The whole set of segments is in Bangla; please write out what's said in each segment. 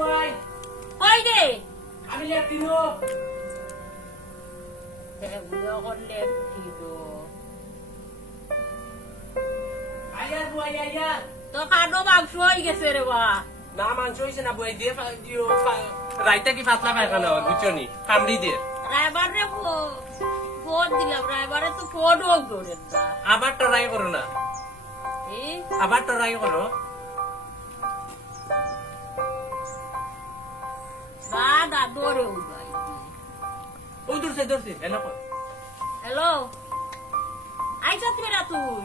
বুয়াই কই দে আমি লেপ দিনো এগুলো করলে দিলো আয়ার বুয়াই আয়ার তো খানো মাংস হয়ে গেছে রে বা না মাংস হইছে না বুয়াই দিয়ে দিও রাইতা কি পাতলা পায়খানা হয় বুঝছনি কামড়ি দিয়ে রাইবারে ফোন দিলাম রাইবারে তো ফোন হোক ধরে না আবার টরাই করো না আবার টরাই করো দাদা দৌড়ে উঠাই ও দূরছে এলো কর হ্যালো আইসা মেরা তুই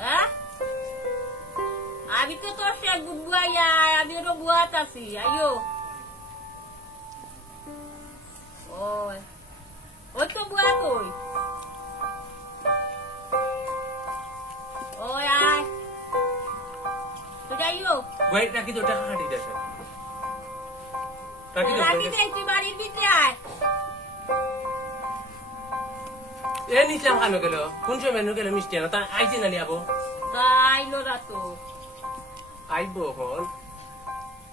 হ্যাঁ আমি তো তোর সে বুয়াইয়া আমি ওর বুয়াত আছি আইও ওই ওই তো বুয়া কই ওই আয় তুই যাইও বুয়াই রাখি তো টাকা কাটি দেছে রাখি দেয় তুই বাড়ির ভিতরে আয় এ নিচে খানো গেল কোন সময় নো গেল মিষ্টি না তা আইছি না নিয়াবো আইলো না তো আইবো এখন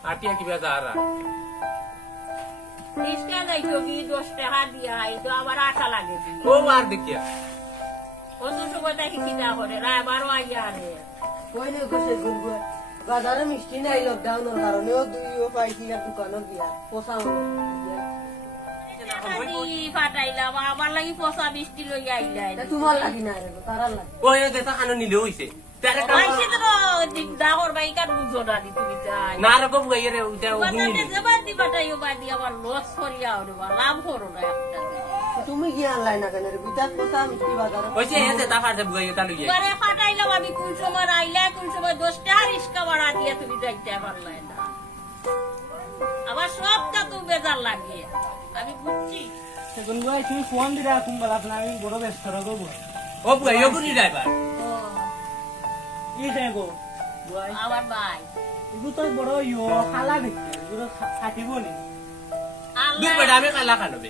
আটিয়া কিবা যারা রিস্কা যাইতো কি 10 টাকা দিয়া আইতো আবার আটা লাগে ও আর দেখিয়া ও তো সময় দেখি কিনা করে রাইবারও আইয়া রে কইলে কইছে গুনগু বাজারে মিষ্টি নাই লকডাউনের কারণে ও দুইও পাইছি আর দোকানে গিয়া পোষা ফাটাইলাম আমার লাগি পচা মিষ্টি লই আইলাই তোমার লাগি না রে তারার লাগি ওই যেটা খানো নিলে হইছে তারে আইছে তো দিগদা করবাই কার বুঝো না দি তুমি তাই না রকম গাইরে ওটা বাজারে জবান দি বাটাইও বাদি আমার লস করিয়া ওরে লাভ করো না একটা তুমি কি আনলাই না কেন রে বিটাত পোষা মিষ্টি বাজারে ওইছে এতে তা ফাটে গাইয়ে তা লইয়ে বারে ফাটাইলাম আমি কোন সময় আইলাই কোন সময় 10 টাকা রিস্কা ভাড়া দিয়া তুমি যাইতে পারলাই না আবার সবটা তো বেজার লাগে আমি বুঝছি সেগুন ভাই তুমি ফোন দিলে তুমি বলা আমি বড় ব্যস্ত রাখবো ও বুয়াই ও গুনি ড্রাইভার কি দেখো ভাই আমার ভাই এগুলো তো বড় ইয়ো খালা দেখতে এগুলো থাকিব নি দুই বেটা আমি খালা খানবে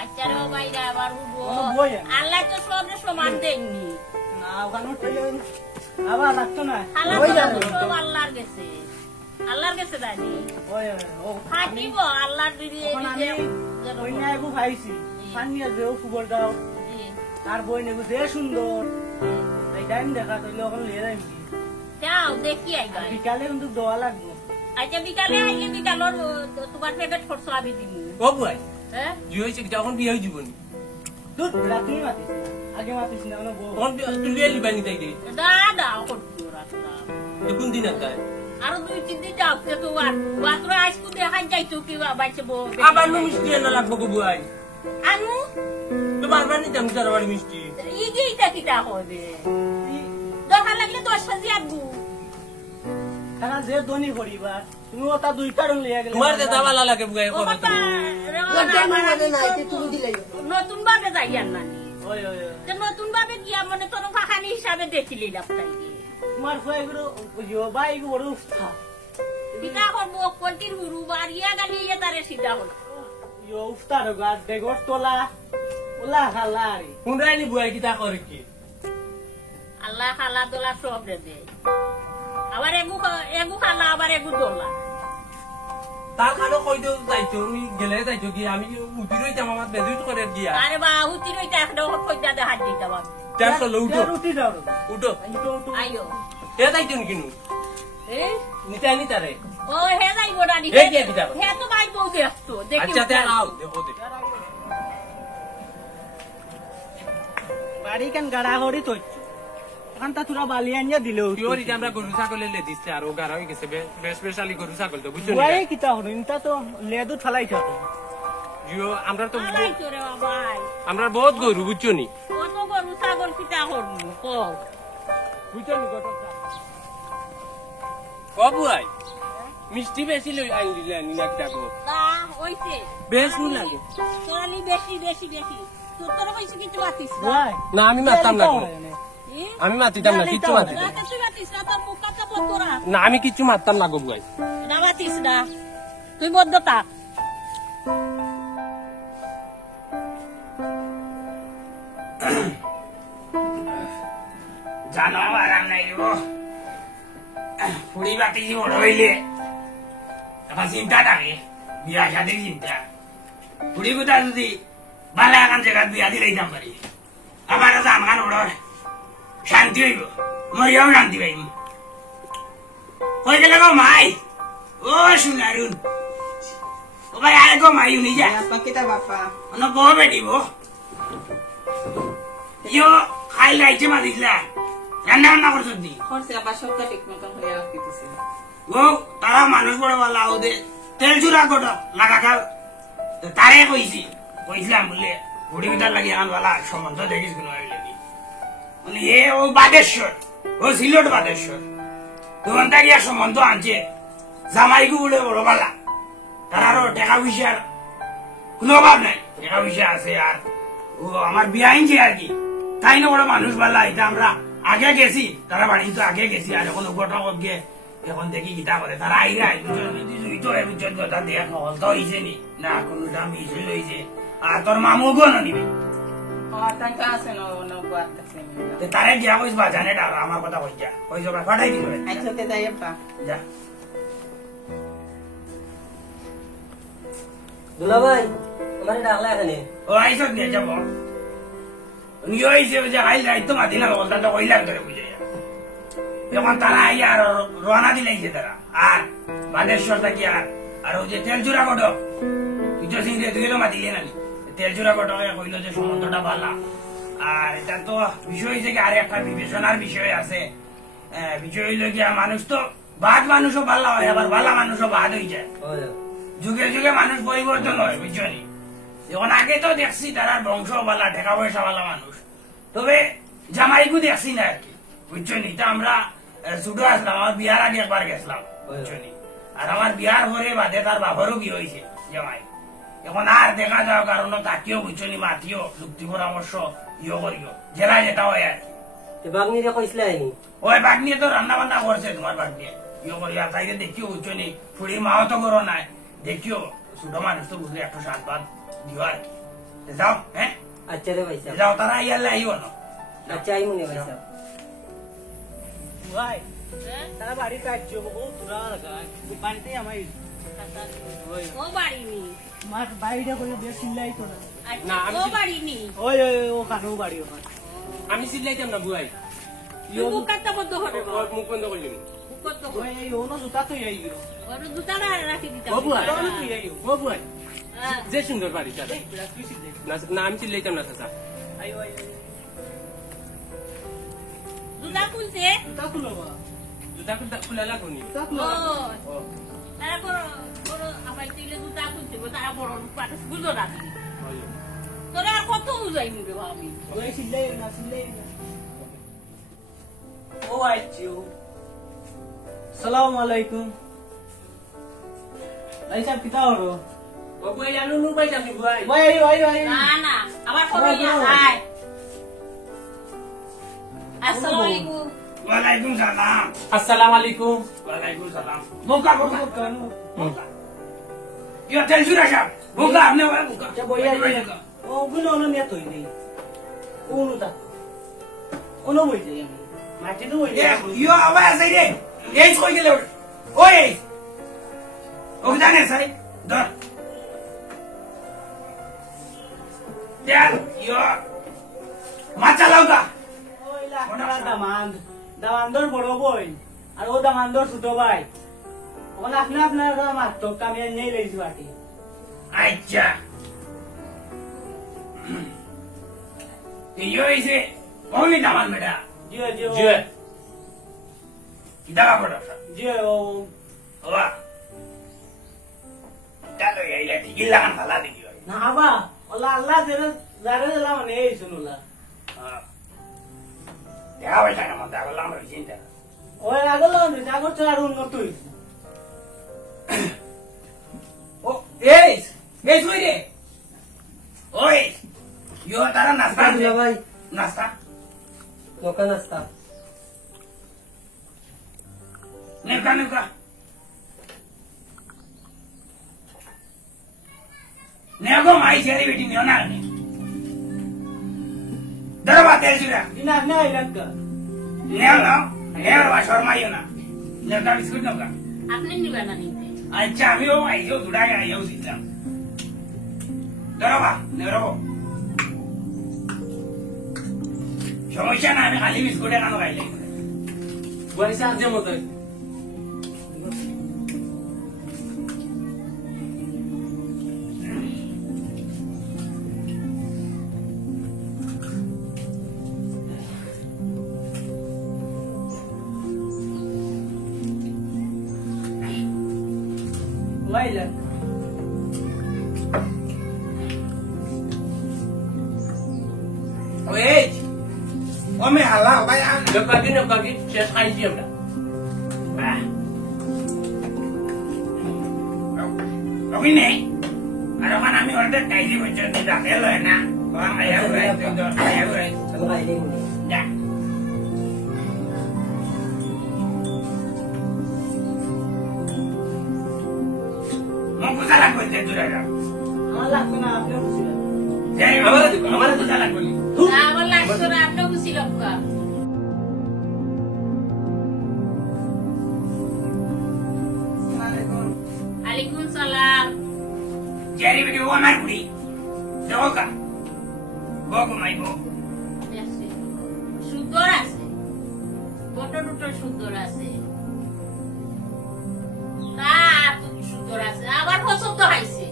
আচ্ছা রে ভাই আবার বই আল্লাহ তো সবরে সমান দেননি না ওখানে আবার লাগতো না আল্লাহ তো সব আল্লাহর গেছে আল্লাহর গেছে দাদি ওই ও থাকিব আল্লাহর দিদি ওই না এগু খাইছি সানিয়া যেও ফুবল দাও আর বই নেবু যে সুন্দর এই টাইম দেখা তাইলে ওখানে লিয়ে যাই যাও দেখি আইবা বিকালে কিন্তু দোয়া লাগবে আচ্ছা বিকালে আইলে বিকালর তোমার ফেভারিট খরচ আমি দিব ও বুয়াই হ্যাঁ জি হইছে যখন বিয়ে হই জীবন দুধ রাতে মাতিস আগে মাতিস না না বউ তখন তুই লিয়ে লিবানি তাই দে দাদা করতো রাখলাম কোন দিন আছে আরো 2-3 দিন যাও তো আর মাত্র আজকে দেখাই যাইতো কি বাইছে বউ আবার নো মিষ্টি না লাগবো গো বুয়াই আনু তো বারবার নি দাম তার বাড়ি মিষ্টি ইগেইটা কিটা হবে দরকার লাগলে 10 কেজি আনবো তারা যে দনি করিবা তুমি ওটা দুই কারণ লিয়ে গেলে তোমার যে দাওয়ালা লাগে বুয়াই ও কবে বাবা লকডাউনের মধ্যে নাই তুমি দিলাই নতুন ভাবে যাই আর নানি ওই ওই নতুন ভাবে গিয়া মানে তোর ফাঁকানি হিসাবে দেখিলি লাপটাই তোমার ফুয়াইগুলো ইয়ো বাইগু বড় উফা কিটা করবো কোনটির হুরু বাড়িয়া গালি ইয়ে তারে সিধা হল ইয়ো উফতার গাছ বেগর তোলা ওলা খালারি কোনরাইনি বুয়াই কি তা করে কি আল্লাহ খালা দোলা সব রে দে আবার এগু খালা আবার এগু দোলা তার খানো কই দেও যাইতো আমি গেলে যাইতো কি আমি উঠি রইতাম আমার বেজুত করে দিয়া আরে বা হুতি রইতে একটা কইতা দে হাত দিতা বাবা চারশো লো উঠো রুটি দাও উঠো আইও এ যাইতো কিনু এ নিতে আনি তারে ও হে যাই গোডানি হে কে দিতা হে তো ভাই বউ দেখতো দেখি আচ্ছা তে আও দেখো দে বাড়ি কেন গাড়া করি তো এখন তা তোরা বালি আনিয়া দিলেও পিওরি যে আমরা গরু ছাগলে লে দিছে আর ও গারা হয়ে গেছে স্পেশালি গরু ছাগল তো বুঝছো বুয়াই কিতা হলো ইনতা তো লেদু ঠালাই থাকে জিও আমরা তো আলাই তোরে ভাই আমরা বহুত গরু বুঝছো নি কত গরু ছাগল কিটা করবো কও বুঝছো নি কত বাবু আই মিষ্টি বেশি লই আনি দিলে আনি না কিটা কো তা হইছে বেশ নি লাগে তোরালি বেশি বেশি বেশি তোর কইছে কিছু বাতিস না বুয়াই না আমি মারতাম না আমি মাতিতাম না কিচ্ছু মাতিতাম রাতে তুই বাতিস না তোর মুখ কাটা বন্ধরা না আমি কিচ্ছু মারতাম না গো বুয়াই না বাতিস না তুই বদ্ধতা জানো আর নাই গো ফুড়ি বাতি বড় হইলে এখন চিন্তা থাকে বিয়া শাদির চিন্তা বুড়ি কোথা যদি বালা এখন জায়গাত বিয়া দিলেই যাম পারি আমার জান খান ওড়র শান্তি হইব মরিয়াও শান্তি পাইম হয়ে গেলে গো মাই ও শুনারুন ও ভাই আরে গো মাই উনি যা Kita bapak. অন্য বউ বেটি বো ইয়ো খাই লাইছে মারিসলা রান্না বান্না করছো দি Kau siapa siapa tik makan kaya gitu sih. ও তারা মানুষ বড় বলা ওদের তেল চুরা করো লাগা খাও তারে কইছিলাম বলে বুড়ি বিটার লাগে আন বলা সম্বন্ধ দেখিস কোনো লাগি মানে এ ও বাদেশ্বর ও সিলেট বাদেশ্বর তখন তাকে সম্বন্ধ আনছে জামাইকে বলে বড় বলা তারারও টাকা পয়সার কোনো অভাব নাই টাকা পয়সা আছে আর ও আমার বিয়া আইনছে আর কি তাই না বড় মানুষ বলা এটা আমরা আগে গেছি তারা বাড়ি তো আগে গেছি আর এখন উপটক গিয়ে এখন দেখি গীতা করে তারা আইরা কথা দেখ হলতা হয়েছে নি না কোনটা মিশে লইছে আর তোর মামু গো নিবি Oh, tangka asa no buat kasi. তারে গিয়া কইস বাজানে ডারা আমার কথা কই যা কই যাবা পাঠাই দিবে Ayo kita ya pak. যা দুলা ভাই আমার ডাকলা এখানে ও আইসো নিয়ে যাব নিয়ে আইসে যে আইল রাইতো মাদিনা বলতা তো কইলাম করে বুঝে যখন তারা আই আর রওনা দিলাইছে তারা আর বানেশ্বর থাকি আর ও যে তেল চুরা কটক তুই সিং রে তুই মা দিলে না তেল চুরা কটকে কইল যে সম্বন্ধটা ভালা আর এটা তো বিষয় হয়েছে কি আর একটা বিবেচনার বিষয় আছে বিষয় হইল গিয়া মানুষ তো বাদ মানুষও ভালো হয় আবার ভালা মানুষও বাদ হয়ে যায় যুগে যুগে মানুষ পরিবর্তন হয় বুঝছনি এখন আগে তো দেখছি তারা বংশ বালা ঢেকা পয়সা বালা মানুষ তবে জামাইকু দেখছি না আর কি বুঝছনি তা আমরা ছোট আসলাম আমার বিয়ার আগে একবার গেছিলাম বুঝছনি আর আমার বিয়ার পরে বাদে তার বাবারও কি হয়েছে জামাই এখন আর দেখা যাওয়ার কারণ তাকেও বুঝছনি মাতিও যুক্তি পরামর্শ ইয়ে করিও জেলা যেটা হয় আর কি বাগনিরে কইছিল আইনি ওই বাঘ নিয়ে তো রান্না বান্না করছে তোমার বাঘ নিয়ে ইয়ে করি আর তাইকে দেখিও বুঝছনি ফুড়ি মাও তো করো নাই দেখিও ছোট মানুষ তো বুঝলে একটু সাত বাদ দিও আর কি যাও হ্যাঁ আচ্ছা রে ভাই সাহেব যাও তারা ইয়ালে আইও না আচ্ছা আই মনে ভাই সাহেব ভাই তারা বাড়ি কাটছো ও তোরা বাড়িতে আমার ও বাড়ি নি মার বাইরে করে বেশ চিল্লাই তো না না, আচ্ছা আমি ও ঠিক- বাড়ি নি ওই ওই ও কানো বাড়ি ওখানে আমি চিল্লাইতাম না বুয়াই তুই মুখটা বন্ধ করে ওর মুখ বন্ধ করলি মুখত ওই এই ওনো জুতা তো এই গেল ওর দুটানা রাখি দিতাম ও বুয়াই ওনো তো এই ও বুয়াই হ্যাঁ। যে সুন্দর বাড়ি চাচা এই বিরাট কিছু দেখ না আমি চিল্লাইতাম না চাচা আই ওই দুটা খুলছে জুতা খুলো বা জুতা খুলে লাগুনি জুতা ও খুলো তারা বড় বড় আমার তিলে দুটা খুলছে তারা বড় পাঠাস গুলো রাখি তোরা আর কত উজাই নিবে ভাবি ওই চিল্লাই না চিল্লাই না ও আইছো সালাম আলাইকুম ভাই সাহেব কিতা হলো ও বুয়াই আমি নুন পাইতাম নি বুয়াই ভাই ভাই ভাই না না আবার করে আয় আসসালামু আলাইকুম ওয়ালাইকুম সালাম আসসালামু আলাইকুম ওয়ালাইকুম সালাম বোকা বোকা বোকা ইয়া তেল চুরা সাহেব বোকা আপনি বোকা যা বইয়া ও গুলো ওনো নিয়ে তুই নেই ওনো তা ওনো বই যাই আমি মাটি তো বই যাই ইয়ো আওয়াজ আছে রে এই কই গেল ওই ও জানে সাই ধর দেখ ইয়ো মাচা লাউকা ওইলা আপনারা দামান্দর বড় বই আর ও দামান্দর ছোট ভাই ওখানে আপনি আপনার মাত্র কামিয়ে নিয়ে লইছি বাটি আচ্ছা ইয়ো ইসে ওনি দামান বেটা জিও জিও জি কিদাবা পড়া জিও ও ওয়া তালো এইলা ঠিক লাগান ভালা দেখি না আবা ওলা আল্লাহ জেনে জারে জেলা মানে এই শুনুলা দেখা পাইছা না মন দেখলাম আমরা চিন্তা ওই আগল আগর তো আর উন্নত হইছে ও এই এই কই রে ওই ইয়ো তারা নাস্তা দুলা ভাই নাস্তা দোকান আসতা নেকা নেকা নেগো মাই ছেড়ে বেটি নিও না নে দরবা তেল চুরা ইনা না ইলাকা নেও না নেও বা শর্মাইও না নেকা বিস্কুট নেকা আপনি নিবেন না নিতে আচ্ছা আমিও আইও দুটাই আইও দিলাম ধরবা নেরবো সমস্যা না আমি খালি বিস্কুটে কেন খাইলে বয়সে আজে মতো লাইলা ওই ও মে হালা ভাই আন নকাকি শেষ খাইছি আমরা ওই নেই আর ওখানে আমি অর্ধেক খাইছি পর্যন্ত যাতে লয় না ওখানে আয়া ঘুরাই আয়া ঘুরাই চলো বাইরে মুনি যা মোক বুঝা লাগবে যে দূরে যাও আমার লাগতো না আপনিও বুঝলেন যাই আমার বুঝা লাগবে না আমার লাগতো না আপনি খুশি লক্কা আলাইকুম সালাম যাই ভিডিও আমার কুড়ি দেখো কা বগো মাই বো সুন্দর আছে ফটো টুটো সুন্দর আছে তা সুন্দর আছে আবার পছন্দ হয়েছে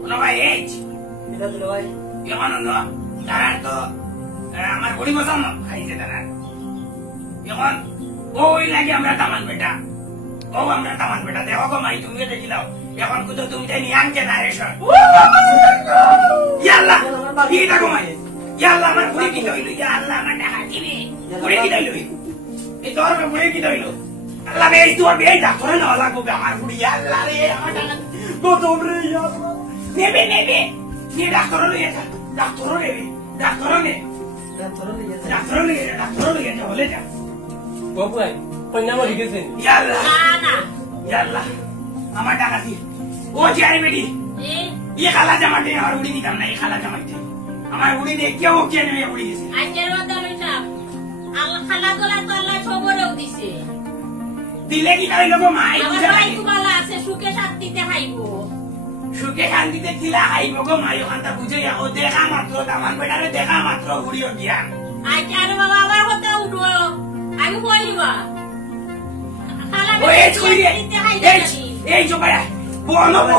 কোনো ভাই এইচ এটা দিলো ভাই এখন তারা তো আমার কুড়ি বছর খাইছে তারা এখন ওই লাগে আমরা তামান বেটা ও আমরা তামান বেটা দেখো গো মাই তুমি দেখিলাও এখন কিন্তু তুমি তাই নিয়ান জেনারেশন ইয়াল্লা কি দেখো মাই ইয়াল্লা আমার কুড়ি কি হইলো ইয়াল্লা আমার টাকা দিবি কুড়ি কি হইলো এই তোর কুড়ি কি হইলো আল্লাহ বে এই তোর বে ডাক্তার না লাগবে আমার কুড়ি ইয়াল্লা রে আমার টাকা কত রে ইয়াল্লা নেবে নেবে নি ডাক্তার লইয়া যা ডাক্তার নেবে ডাক্তার নে চলো নিয়ে যাই ডাক্তার লইয়া যা বলে যা বাবু আই কন্যা মরে গেছেন ইয়াল্লা না না ইয়াল্লা আমার টাকা দি ও জিয়ারি বেটি এই ये खाला जमाते আমার উড়ি দিতাম না এই খালা জমাইতে আমার উড়ি দিয়ে কেউ কে নেমে উড়ি গেছে আজের মধ্যে সাহেব আল্লাহ খালা তোলা তো আল্লাহ সবরেও দিছে দিলে কি করে লোক মাই আমার বুঝা ভাই তোমালা আছে সুখে শান্তিতে খাইবো সুখে শান্তিতে খিলা আইব গো মাই ওখানটা বুঝে ও দেখা মাত্র দামান বেটারে দেখা মাত্র উড়িও গিয়া আজ আরে বাবা আবার কথা উঠো আমি কইবা খালা ও এই ছুরি শান্তিতে খাইতে এই জোবায়া বনবো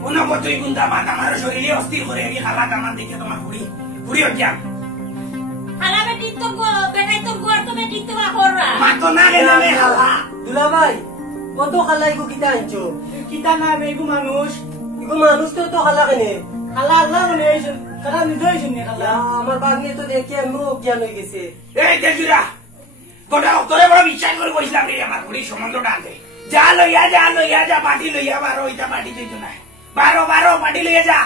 বনবো তুই গুন্দা মাত আমার শরীরে অস্থির করে এই খালা দামান দেখে তোমার উড়িও গিয়া খালা বেটি তো বেটাই তো গোর তো বেটি তো কররা মাতো না রে না রে খালা দুলা ভাই কত খালাই গো কিতা আনছো কিতা না বেগু মানুষ ইগো মানুষ তো খালা কেনে খালা আল্লাহ মনে হয়েছে খালা নিজে হয়েছে নি খালা আমার বাগনে তো দেখি আমিও অজ্ঞান হয়ে গেছে এই তেজুরা গোটা তোরে বড় বিশ্বাস করে কইছিলাম রে আমার কুড়ি সম্বন্ধটা আছে যা লইয়া যা পার্টি লইয়া বারো ওইটা পার্টি দিত না বারো পার্টি লইয়া যা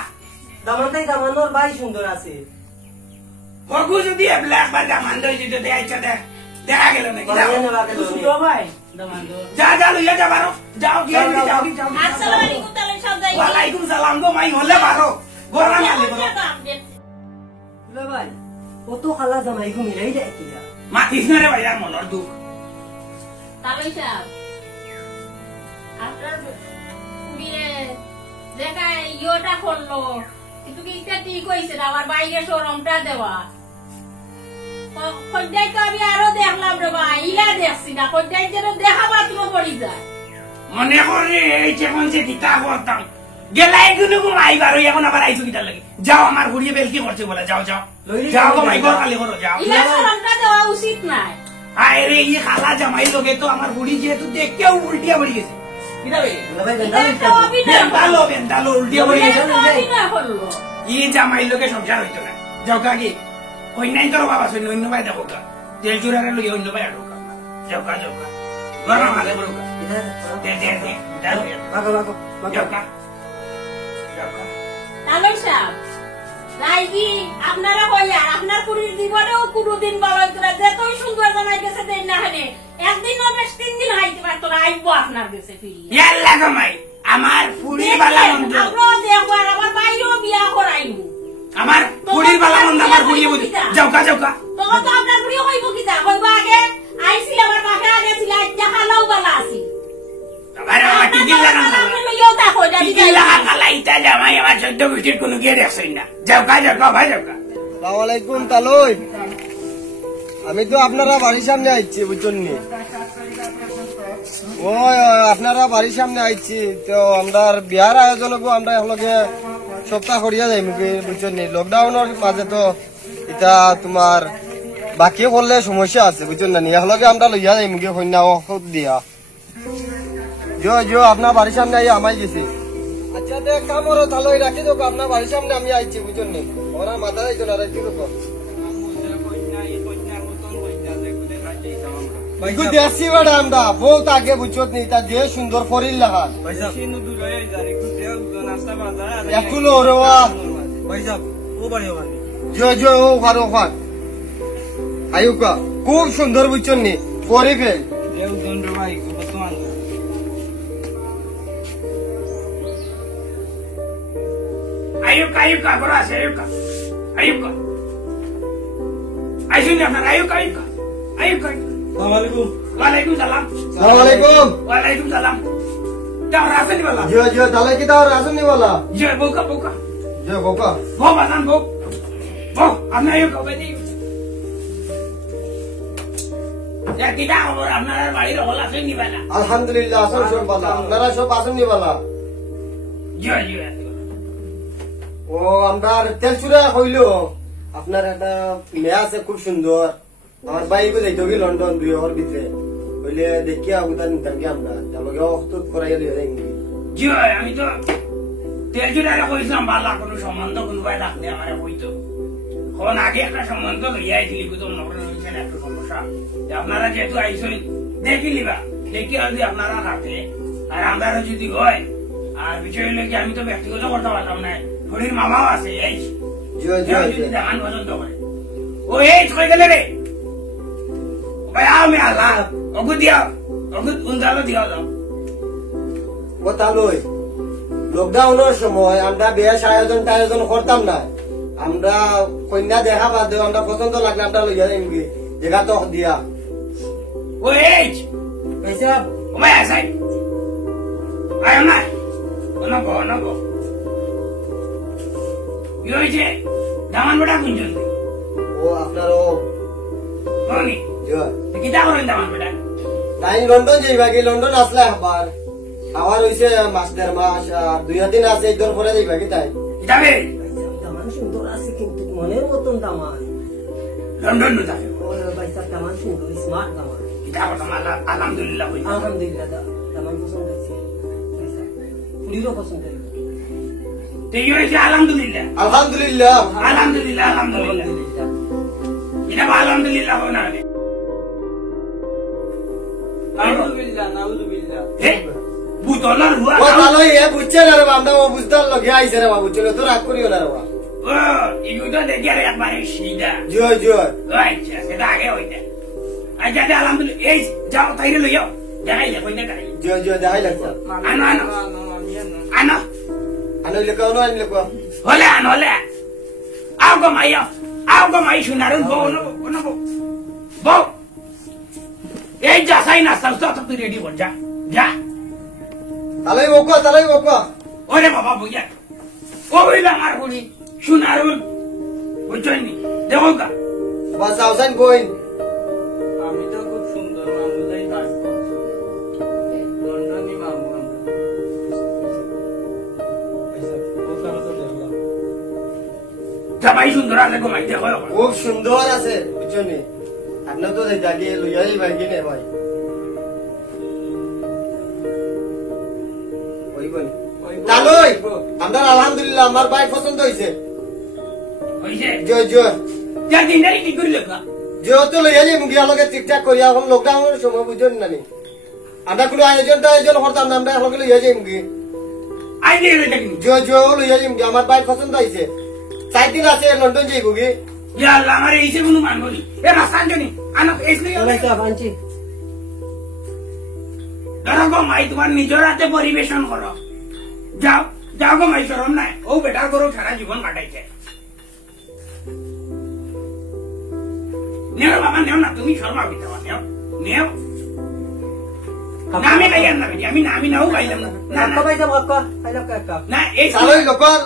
দামানটাই দামানোর ভাই সুন্দর আছে হগু যদি ব্ল্যাক বার জামান দই যদি দেখাইছে দেখা গেল নাকি যাও। বাগনে বাগনে সুতো ভাই দামান্ডো যা লইয়া যা বারো যাও গিয়ে যাও আসসালামু আলাইকুম তাহলে সব যাই ওয়ালাইকুম সালাম গো মাই হলে বারো গোরা মালে গো দুলা ভাই কত খালা জামাই গো মিলাই দেয় কিয়া মাতিস না রে ভাই আর মনের দুঃখ তাহলে সাহেব আপনার কুড়িয়ে দেখা ইয়োটা করলো কিন্তু কি এটা ঠিক হয়েছে না আমার বাইরে শরমটা দেওয়া খোঁজাই তো আমি আরো দেখলাম রে ভাই ইলা দেখছি না খোঁজাই যেন দেখা মাত্র পড়ি যায় মনে করে এই যেমন যে দিতা করতাম গেলাই গুলো গো মাই বারো এখন আবার আইছো কিটা লাগে যাও আমার ঘুরিয়ে বেলকি করছে বলে যাও যাও গো মাই গো খালি করো যাও ইলা শরমটা দেওয়া উচিত নাই আয় রে এই খালা জামাই লগে তো আমার বুড়ি যেহেতু দেখেও উল্টিয়া পড়ি গেছে কিটা বে দুলা ভাই এটা একটা বেন্দালো উল্টিয়া পড়ি গেছে অভিনয় করলো ই জামাই লোকে সংসার হইতো না যাও কাকি কই নাই তোর বাবা শুনি অন্য ভাই দেখো কা তেল চুরারে লগে অন্য ভাই আড়ো কা যাও কা গরম মালে বড় কা দে বাগো বাগো যাও বাগো কা তাহলে সাহেব রাইজি আপনারা হইয়া আপনার পুরীর জীবনেও কোনোদিন বলা হইতো না যতই সুন্দর জামাই গেছে দেন না হানে একদিন বেশ 3 দিন হাইতে পারতো না আইবো আপনার কাছে ফিরিয়ে ইয়াল্লা জামাই আমার পুরি বালা মন্দ আমরাও দেখবো আর আমার বাইরেও বিয়া করাইবো আমার পুরির বালা মন্দ আমার পুরিয়ে বুঝি যাও কা তখন তো আপনার পুরি হইব কিতা হইব আগে আইছিল আমার মাকে আগে ছিল আজ খালাও বালা আছি আরে মাটি ইগিল লাগান আপনি লইয়াও তা কইরা ইগিল লাগা কালা ইটা জামাই আমার 14 গোষ্ঠীর কোনো গিয়ে দেখছই না যাও ভাই যাও আসসালামু আলাইকুম তালই আমি তো আপনারা বাড়ির সামনে আইছি বুঝছেন নি ওই আপনারা বাড়ির সামনে আইছি তো আমরা বিয়ার আয়োজন হবো আমরা এগুলোকে সপ্তাহ করিয়া যাই মুখে বুঝছেন নি লকডাউনের মাঝে তো এটা তোমার বাকি করলে সমস্যা আছে বুঝছেন না এগুলোকে আমরা লইয়া যাই মুখে কন্যা ওষুধ দিয়া জো আপনার বাড়ির সামনে আই আমাই গেছি আচ্ছা দেখ কাম করো তাহলে রাখি দেবো আপনার বাড়ির সামনে আমি আইছি বুঝছেন নি ওরা মাথা যাইতো না কি রকম দেশি বাড়া আমরা বহুত আগে বুঝছত নি তা যে সুন্দর ফরিল লাগান একুলো ওরওয়া জো ওখান ওখান আয়ুকা খুব সুন্দর বুঝছেন নি ফরি ফেল আয়ুকা বড় আছে আয়ুকা আইসুন আপনার আয়ুকা ওয়ালাইকুম সালাম ওয়ালাইকুম সালাম যাও রাসনি वाला जो ताले की दाव रासन नहीं वाला जो बोका जो बोका बो बादान बो আপনি আয়ুকা বেদি ya kita খবর আপনার বাড়ির হল আছে নি বালা अल्हम्दुलिल्लाह सब सब वाला मेरा सब आसन नहीं वाला जो ও আমরা তেল চুরা কইলো আপনার একটা মেয়ে আছে খুব সুন্দর আমার বাইকও যাইতো কি লন্ডন 2 হওয়ার ভিতরে কইলে দেখিয়া উদান নিতাম কি আমরা তাহলে অক্ত করাইয়া দিয়ে যাই জি আমি তো তেজুরা কইছিলাম বালা কোনো সম্বন্ধ কোনো ভাই ডাকলে আমারে কইতো কোন আগে একটা সম্বন্ধ লইয়াই দিলি কত নবরে হইছে না একটু সমস্যা আপনারা যেহেতু আইছেন দেখি লিবা দেখি যদি আপনারা রাখে আর আমরা যদি হয় আর বিষয় হলো কি আমি তো ব্যক্তিগত করতে পারতাম না ফরির মামাও আছে এই যদি দেখান পছন্দ করে ও এই কই গেলে রে ভাই আমি আল্লাহ ওগু দিয়া ওগু উন্দালো দিয়া দাও ও তালই লকডাউনের সময় আমরা বেশ আয়োজন করতাম না আমরা কন্যা দেখা বাদ দেব আমরা পছন্দ লাগলে আমরা লইয়া যাই মুখে দেখা তো দিয়া ও এই পয়সা ও ভাই আসাই আয় না অনগো ইয়ে দামান বড়া গুঞ্জন ও আপনার ও কোনি জয় কিটা করেন দামান বড়া তাই লন্ডন যাইবা কি লন্ডন আসলে আবার হইছে মাস 1.5 মাস আর 2 দিন আছে এই দর পরে যাইবা কি তাই যাবে দামান সুন্দর আছে কিন্তু মনের মতন দামান লন্ডন নু থাকে ও ভাইসা দামান সুন্দর স্মার্ট দামান কিটা কথা আলহামদুলিল্লাহ হই আলহামদুলিল্লাহ দামান পছন্দ হচ্ছে ভাইসা পুরিরও পছন্দ হইছে তে ইয়ে আলহামদুলিল্লাহ আলহামদুলিল্লাহ এটা আলহামদুলিল্লাহ হয় না বুতলার হুয়া ও তাহলে এ বুঝছে না রে আমরা ও বুঝতার লগে আইছে রে বাবু চলো তো রাগ করিও না রে বাবা ও ইগুতো দেখি আর একবারে সিধা জয় জয় আচ্ছা সেটা আগে হইতে আচ্ছা আলহামদুলিল্লাহ এই যাও তাইরে লইও দেখাইলে কই না কাই জয় জয় দেখাই লাগছে আনো আনো লেখানো আনি লেখা হলে আও গো মাই শুনারুন বউ এই যা সাই না সব তুই রেডি কর যা তালাই বকা ওরে বাবা বুঝা ও বইলা আমার বুড়ি শুনারুন বুঝছনি দেখো কা বাস আউসান কইন আমি তো খুব সুন্দর মামুলাই কাজ করছি লন্ডনই মামু সবাই সুন্দর আছে গো মাই দেখো খুব সুন্দর আছে বুঝছনি আপনি তো যাই লইয়া যাইবা কি নে ভাই ওইবনি তালই আমরা আলহামদুলিল্লাহ আমার ভাই পছন্দ হইছে হইছে জয় জয় যা দিনারি কি করিল কা যেহেতু লইয়া যাই মুখে আলোকে ঠিকঠাক করি এখন লকডাউনের সময় বুঝছেন না আমরা কোনো আয়োজন করতাম না আমরা এখন লইয়া যাই মুখে আই দিয়ে রে দেখি জয় জয় লইয়া যাই মুখে আমার ভাই পছন্দ হইছে 4 দিন আছে লন্ডন যাইব কি ইয়া আল্লাহ আমারে এইসে কোনো মানবনি এ রাস্তান জানি আনো এইসলে আনছি ধরো গো মাই তোমার নিজের হাতে পরিবেশন করো যাও গো মাই শরম নাই ও বেটা করো সারা জীবন কাটাইছে নেও বাবা নেও না তুমি শর্মা বিতে নেও নামে খাইয়ার না বেটি, আমি নাও খাইলাম না। না না না এই তালৈ লোকৰ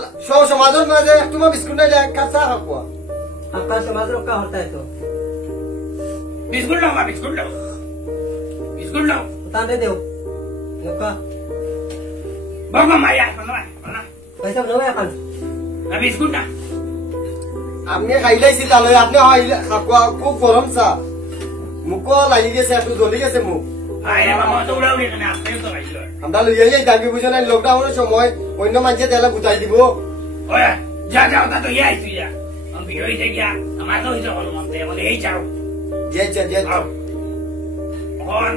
সমাজৰ মাজে তোমাৰ বিস্কুট নাই কাঁচা খাৱা বিস্কুট লাও মা, বিস্কুট লাও, বিস্কুট লাও। বাবা মায়া না বিস্কুট না আপনি খাইলাইছি তালৈ আপনি খাৱা খুব গৰম চা মুখো লাগি গেছে একটু জ্বলি গেছে মুখ আরে বাবা তো উড়াও রে না, আপনি তো খাইলো। আমরা লইয়া যাই দাবি বুঝো নাই লকডাউনের সময় অন্য মানুষে তেলে বুঝাই দিব ওয়া যা যাও তা তো ইয়াই তুই যা, আমি বিরোই থেকে গিয়া আমার তো হইতে হলো মতে বলে এই যাও যে এখন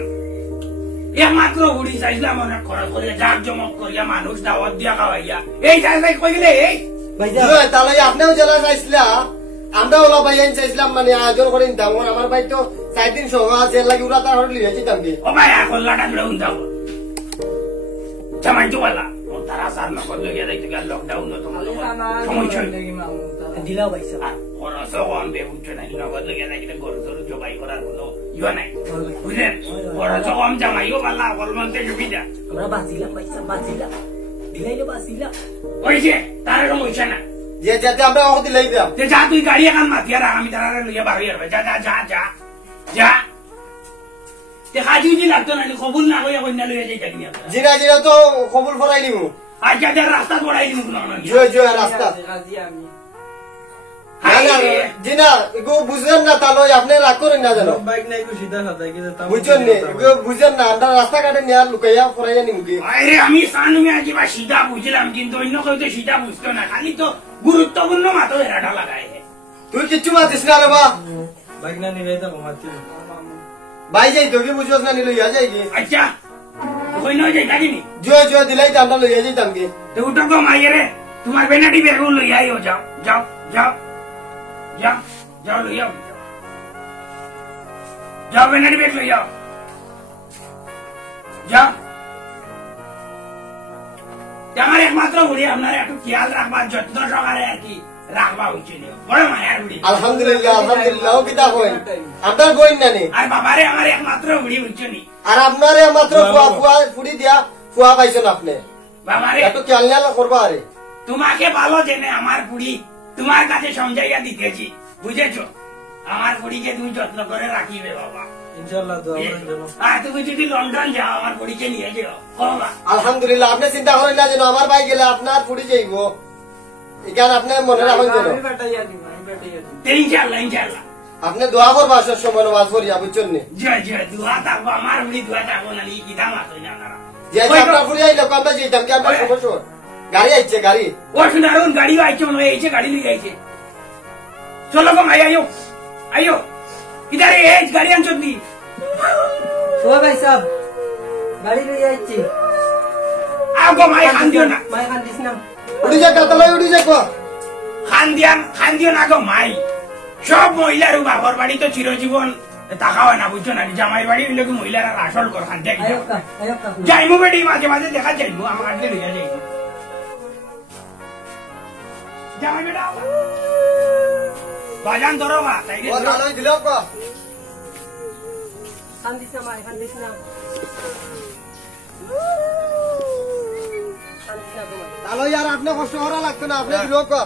একমাত্র উড়ি চাইছিলাম অনেক খরচ করে জাক জমক করিয়া মানুষ দাওয়াত দিয়া খাওয়াইয়া এই যাই কই গেলে এই তাহলে আপনিও জেলা চাইছিলা আমরা ওলা ভাইয়ান চাইছিলাম মানে আয়োজন করে নিতাম আমার ভাই তো 4 দিন সময় আছে লাগি ওরা তার হলে লিয়ে যেতাম কি ও ভাই এখন লাটা ধরে উন্দাও জামাই চোয়ালা ও তারা সার নকল লইয়া যাইতে গেল লকডাউন তো সময় চল দিলাও পাইছো খরচ কম বে বুঝছো না নগদ লইয়া যাইতে গরু টরু জবাই করার কোনো ইয়ে নাই বুঝলেন খরচ কম জামাইও পাল্লা কলমন্তে সুবিধা আমরা বাঁচিলাম পয়সা বাঁচিলাম দিলাইলো বাঁচিলাম ওই যে তার সমস্যা না যে যাতে আমরা ওহ দিলাই দিলাম যে যা তুই গাড়ি এখন মাতিয়া রাখ আমি তারা লইয়া বাড়ি যাবে যা যা যা যা যা দেখা যদি লাগতো না কবুল না কইয়া কন্যা লইয়া যাই থাকি জিনা তো কবুল ফরাই দিব আচ্ছা যা রাস্তা পড়াই দিব না জয় রাস্তা জিনা এগো বুঝলেন না তাহলে আপনি রাগ করেন না জানো বুঝছেন নি এগো বুঝেন না আমরা রাস্তাঘাটে নিয়ে লুকাইয়া ফরাইয়া নিমুকি আরে আমি সানুমে আজি বা সিধা বুঝলাম কিন্তু অন্য কেউ তো সিধা বুঝতো না খালি তো গুরুত্বপূর্ণ মাত্র এরাটা লাগাই তুই কিচ্ছু মাতিস না রে বা ভাই যাই তো কি বুঝছ না লইয়া যাই কি আচ্ছা কই নয় যাই থাকিনি জয় দিলাই তো আমরা লইয়া যাইতাম কি তো উঠো তো মাইয়ে তোমার বেনাটি বেগুন লইয়া আইও যাও যাও যাও যাও যাও লইয়া যাও বেনাটি বেগ লইয়া যাও আমার একমাত্র বুড়ি আপনার একটু খেয়াল রাখবার যত্ন সকালে আর কি রাখবা উচিত বড় মায়ার বুড়ি আলহামদুলিল্লাহ ও কিতা কই আপনার বই নানি আর বাবারে আমার একমাত্র বুড়ি উচ্চনি আর আপনারে মাত্র ফুয়া ফুড়ি দিয়া ফুয়া পাইছেন আপনি বাবারে একটু খেয়াল না করবা আরে তোমাকে ভালো জেনে আমার বুড়ি তোমার কাছে সমঝাইয়া দিতেছি বুঝেছো আমার বুড়িকে তুমি যত্ন করে রাখিবে বাবা আর তুমি যদি লন্ডন যাও আমার বুড়িকে নিয়ে যাও বাবা আলহামদুলিল্লাহ আপনি চিন্তা করেন না যেন আমার ভাই গেলে আপনার ফুড়ি যাইব এখানে আপনি মনে রাখেন যেন ইনশাল্লাহ ইনশাল্লাহ আপনি দোয়া করবা আসার সময় নামাজ পড়িয়া বুঝছেন নি জয় জয় দোয়া থাকবো আমার বুড়ি দোয়া থাকবো না কি দাম আছে আপনারা যে আপনার ফুড়ি আইলে আমরা যেতাম কি আপনার সমস্যা গাড়ি আইছে গাড়ি ও শুনারুন গাড়িও আইছে মনে হয়েছে গাড়ি লই আইছে চলো গো মাই আইও আইও ইধারে এই গাড়ি আনছো দি ও ভাই সাহেব গাড়ি লই যাচ্ছি আও গো মাই খান দিও না মাই খান দিস না উড়ি যা কাতলাই উড়ি যা কো খান দিও না গো মাই সব মহিলার বাবার বাড়ি তো চিরজীবন টাকা হয় না বুঝছো না জামাই বাড়ি হইলে কি মহিলারা আসল কর খান দেখি যাইমু বেটি মাঝে মাঝে দেখা যাইমু আমার আগে লইয়া যাইমু জামাই বেটা বাজান ধরো বা তাই ও তালাই দিলো কো খান দিস না মাই খান দিস না তালাই আর আপনি কষ্ট করা লাগতো না আপনি দিলো কো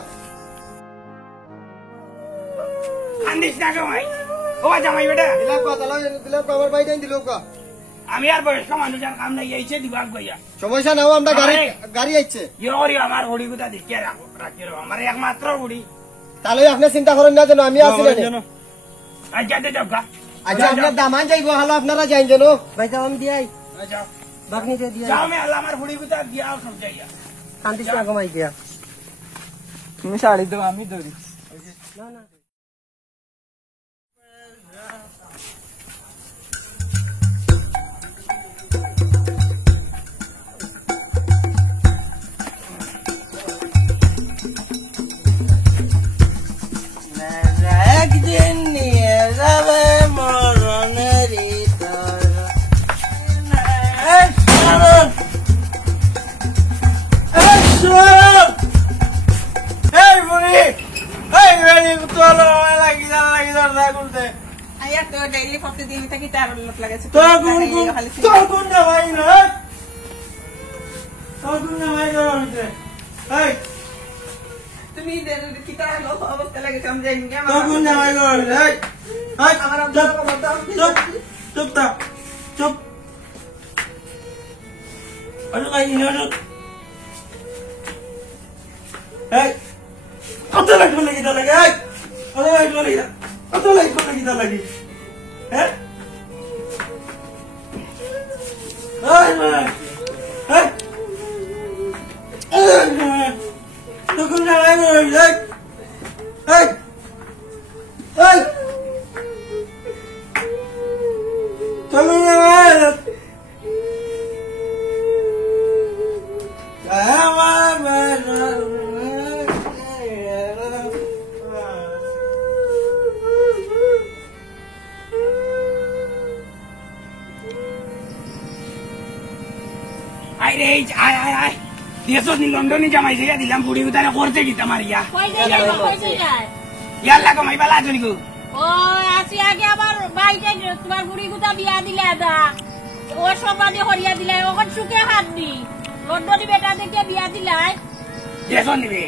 খান্দিস না গো মাই ও জামাই বেটা দিলো কো তালাই দিলো কো আমার ভাই দিলো কো আমি আর বয়স্ক মানুষের কাম নাই এইছে দিবাক গইয়া সমস্যা নাও আমরা গাড়ি আইছে ইয়রি আমার বুড়ি গুতা দেখিয়া রাখি আমার একমাত্র বুড়ি তাহলে আপনি চিন্তা করেন না যেন আমি আছি না আচ্ছা দে যাও গা আচ্ছা আপনার দামান যাইবো হলো আপনারা যাইন যেন ভাই সাহেব আমি দিয়াই যাও বাকনি দিয়ে যাও আমি আল্লাহ আমার বুড়ি গুতা দিয়া সমঝাইয়া খান দিস না কমাই দিয়া তুমি শাড়ি দাও আমি ধরি না না একদিন নিয়ে যাবে মরণের এই বুড়ি এই বুড়ি তোর প্রতিদিন থেকে তার লোক লাগাছে তোর কোন জামাই না তোর কোন জামাই করে এই তুমি কি তার অবস্থা লাগাছে আমি জানি না তোর কোন জামাই করে এই এই আমার চুপ চুপ তা চুপ আরে কাই নিনো এই কত লাগবে নাকি তা লাগে এই কত লাগবে নাকি কত লাগবে নাকি তা লাগে হ্যাঁ এই এই এই তখন না লাইন এই এই এই তখন না লাইন আয় রে আয় আয় আয় দেশ লন্ডনে জামাই যে দিলাম বুড়ি উতারে করতে গিতা মারিয়া কই যায় ইয়াল্লা কমাই বেলা আছো নিকো ও আসি আগে আবার বাইরে তোমার বুড়ি গুতা বিয়া দিলে দা ও সব বাদে হরিয়া দিলে ওখন সুখে হাত দি লন্ডনি বেটা দেখে বিয়া দিলাই দেশ নিবে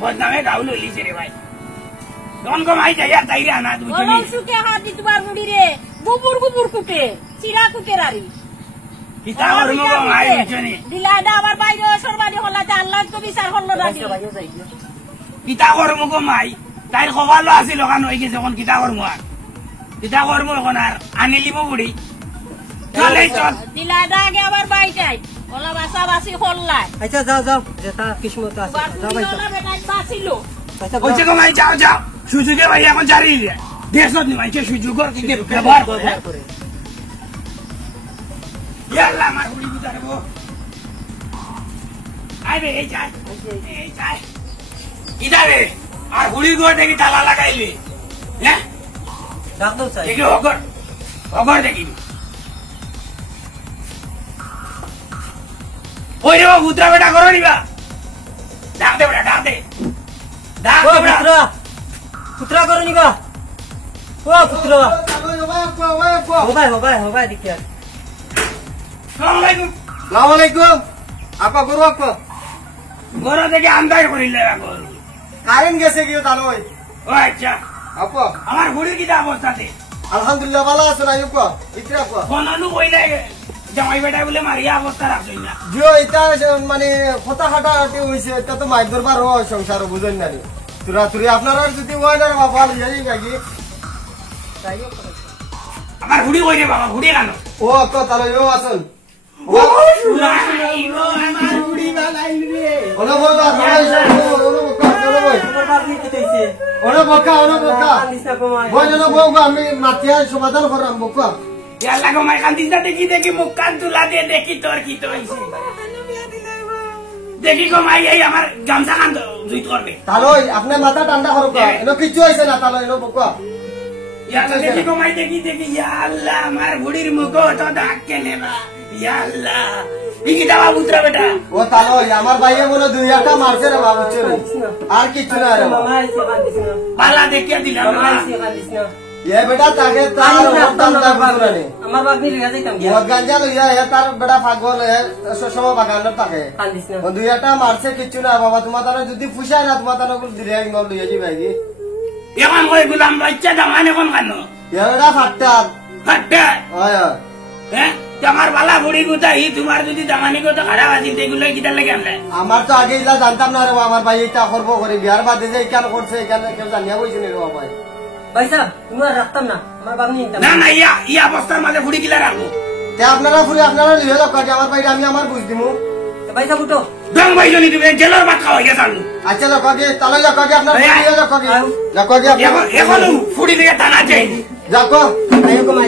বদনামে গাউল হইলিছে রে ভাই তখন কমাই যাইয়া তাইরে আনা ওরম দুজনে সুখে হাত দি তোমার বুড়ি রে গুপুর গুপুর কুটে চিরা কুটে রারি কিতা করব ভাই দুজনে দিলাই দা আবার বাইরে সরবাদি হলাতে আল্লাহ তো বিচার হল না দি কিতা করব কমাই তাইর খবরলো আছিল ওখান হয়ে গেছে এখন কিতা করবো আর কিতা করবো এখন আর আনিলিব বুড়ি চলে চল দিলাই দা আগে আবার বাইটাই ওলা বাসা বাসি হল্লাই আচ্ছা যাও যাও যেটা কিসমত আছে যাও ভাই ওলা বেটাই বাসিলো বলছে কমাই যাও যাও সুযোগে ভাই এখন জারি দেশত নিমাইছে সুযোগর কিন্তু ব্যবহার করে ইয়াল্লা আমার বুড়ি গুতারবো আইবে এই যাই কিতা রে আর বুড়ি ঘর দেখি তালা লাগাইলি হ্যাঁ ডাক দাও চাই দেখি অগর অগর দেখিবি ওই রে গুতরা বেটা করো নিবা ডাক দে বেটা ডাক দে ডাক ও দে বেটা পুত্রা পুত্রা করে নিবা ও পুত্রা হবাই দেখি আর আসসালামু আলাইকুম সালাম আলাইকুম আপা করো আপা ঘর থেকে আন্দাজ করিলে এখন কারেন্ট গেছে কি তালই ও আচ্ছা আপা আমার বুড়ির কিটা অবস্থাতে আলহামদুলিল্লাহ ভালো আছেন আইয়ুব ইকরা আপা ফোনানু কইলে জামাই বেটা বলে মারিয়া অবস্থা রাখছই না জিও এটা মানে কথা হাঁটাহাঁটি হয়েছে এটা তো মাইক দরবার হয় সংসার বুঝেন না রে তুরা তুরি আপনারা যদি হয় না বাবা লিয়াই গাগি আমার বুড়ি কই রে বাবা বুড়ি কেন ও তো তাহলে ও আসুন আমার বুড়ি বানাইল রে ওনো বকা ওনো বকা বই না বউ আমি মাতিয়া সমাধান করাম বকা ইয়াল্লা গো মাই কান্দিস না দেখি দেখি মুখ কান তুলা দিয়ে দেখি তোর কি তো হইছে দেখি গো মাই এই আমার গামছা কান জুইত করবে তাহলে আপনি মাথা ঠান্ডা করো এনো কিছু হয়েছে না তাহলে এনো বকা ইয়াল্লা দেখি গো মাই দেখি দেখি ইয়াল্লা আমার বুড়ির মুখ তো ডাক কেনে বা ইয়াল্লা ইকি দাও পুত্র বেটা ও তাহলে আমার ভাইয়ে মনে দুই একটা মারছে রে বাবু চলে আর কিছু না রে পালা দেখিয়া দিলাম ये बेटा ताके तार আমার বাগনি রেগা যাইতাম গিয়া बहुत गंजा लो ये तार बेटा पागल है ससमा बागान ताके কান্দিস না ও দুই একটা মারছে কিছু না বাবা তোমার তারে যদি ফুসায় না তোমার তারে দিরে ইমাম লইয়া জি ভাই এখন কই গুলাম বাচ্চা দামান এখন কেন ये बेटा फाटता ফাটে ओय হ্যাঁ তোমার বালা বুড়ি গুতা ই তোমার যদি দামানি কথা খারাপ আছে এগুলো কিটা লাগে আমরা আমার তো আগে ইলা জানতাম না রে আমার ভাই এটা করব করে বিয়ার বাদে যে কেন করছে এখানে কেউ জানিয়া কইছে রে বাবা ভাই সাহেব তুমি আর রাখতাম না আমার বাগনি নিতাম না না ইয়া অবস্থার মাঝে বুড়ি কিলা রাখবো তে আপনারা ফুরি আপনারা লিয়ে যাও কাজে আমার ভাইটা আমি আমার বুঝ দিমু ভাই সাহেব উঠো দং ভাই জনি তুমি জেলার ভাত খাওয়া গেছ আনু আচ্ছা লোক কাজে তাহলে যাও কাজে আপনারা লিয়ে যাও কাজে যাও কাজে এখন ফুড়ি দিয়ে টানা চাই যাও কো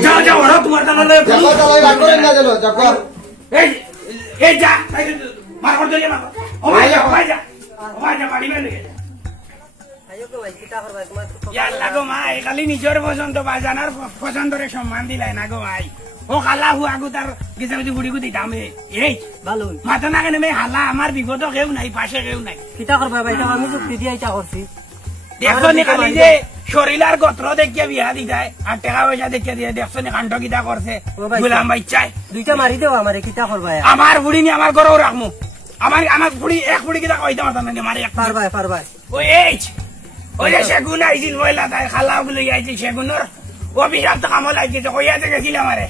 যাও যাও ওরা তোমার টানা লয়ে দেখো তাহলে রাগ করেন না যেন যাও কো এই এই যা মার করে দিলে মার ও ভাই যা বাড়ি মেলে ইয়াল্লা গো মা খালি নিজের পছন্দ বা জানার পছন্দরে সম্মান দিলাই না গো ভাই ও খালা হুয়া গো তার গেছে গেছে বুড়ি গো দিতাম এই ভালো মাথা না কেন হালা আমার বিপদ কেউ নাই পাশে কেউ নাই কিতা করবা ভাই সাহেব আমি যুক্তি দিয়ে এটা করছি দেখো নি খালি যে শরীর আর গোত্র দেখিয়ে বিয়া দি যায় আর টাকা পয়সা দেখিয়ে দিয়ে দেখছো নি কাণ্ড কিতা করছে গোলাম বাচ্চাই দুইটা মারি দেও আমারে কিতা করবা আমার বুড়ি নি আমার ঘরেও রাখমু আমার বুড়ি এক বুড়ি কিতা কইতে পারতাম না মারি এক পারবাই ওই ওই যে সেগুন আইছিল বইলা তাই খালাও গুলো আইছিল সেগুনের অভিশাপ তো কামল আইছিল কইয়াতে গেছিল আমারে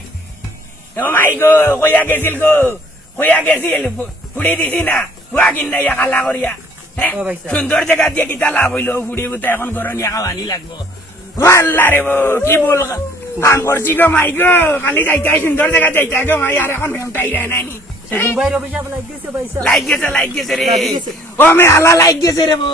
ও মাই গো কইয়া গেছিল ফুড়ি দিছি না ফুয়া কিন না খালা করিয়া সুন্দর জায়গা দিয়ে কিতা লাভ হইলো ফুড়ি গুতা এখন ঘর নিয়ে খাওয়ানি লাগবো আল্লাহ রে কি বল কাম করছি গো মাই গো খালি যাইতাই সুন্দর জায়গা যাইতাই গো মাই আর এখন ভেমটাই রে নাই নি সেগুন ভাইয়ের অভিশাপ লাগ গেছে ভাই লাইক গেছে রে ও মে আলা লাইক গেছে রে বো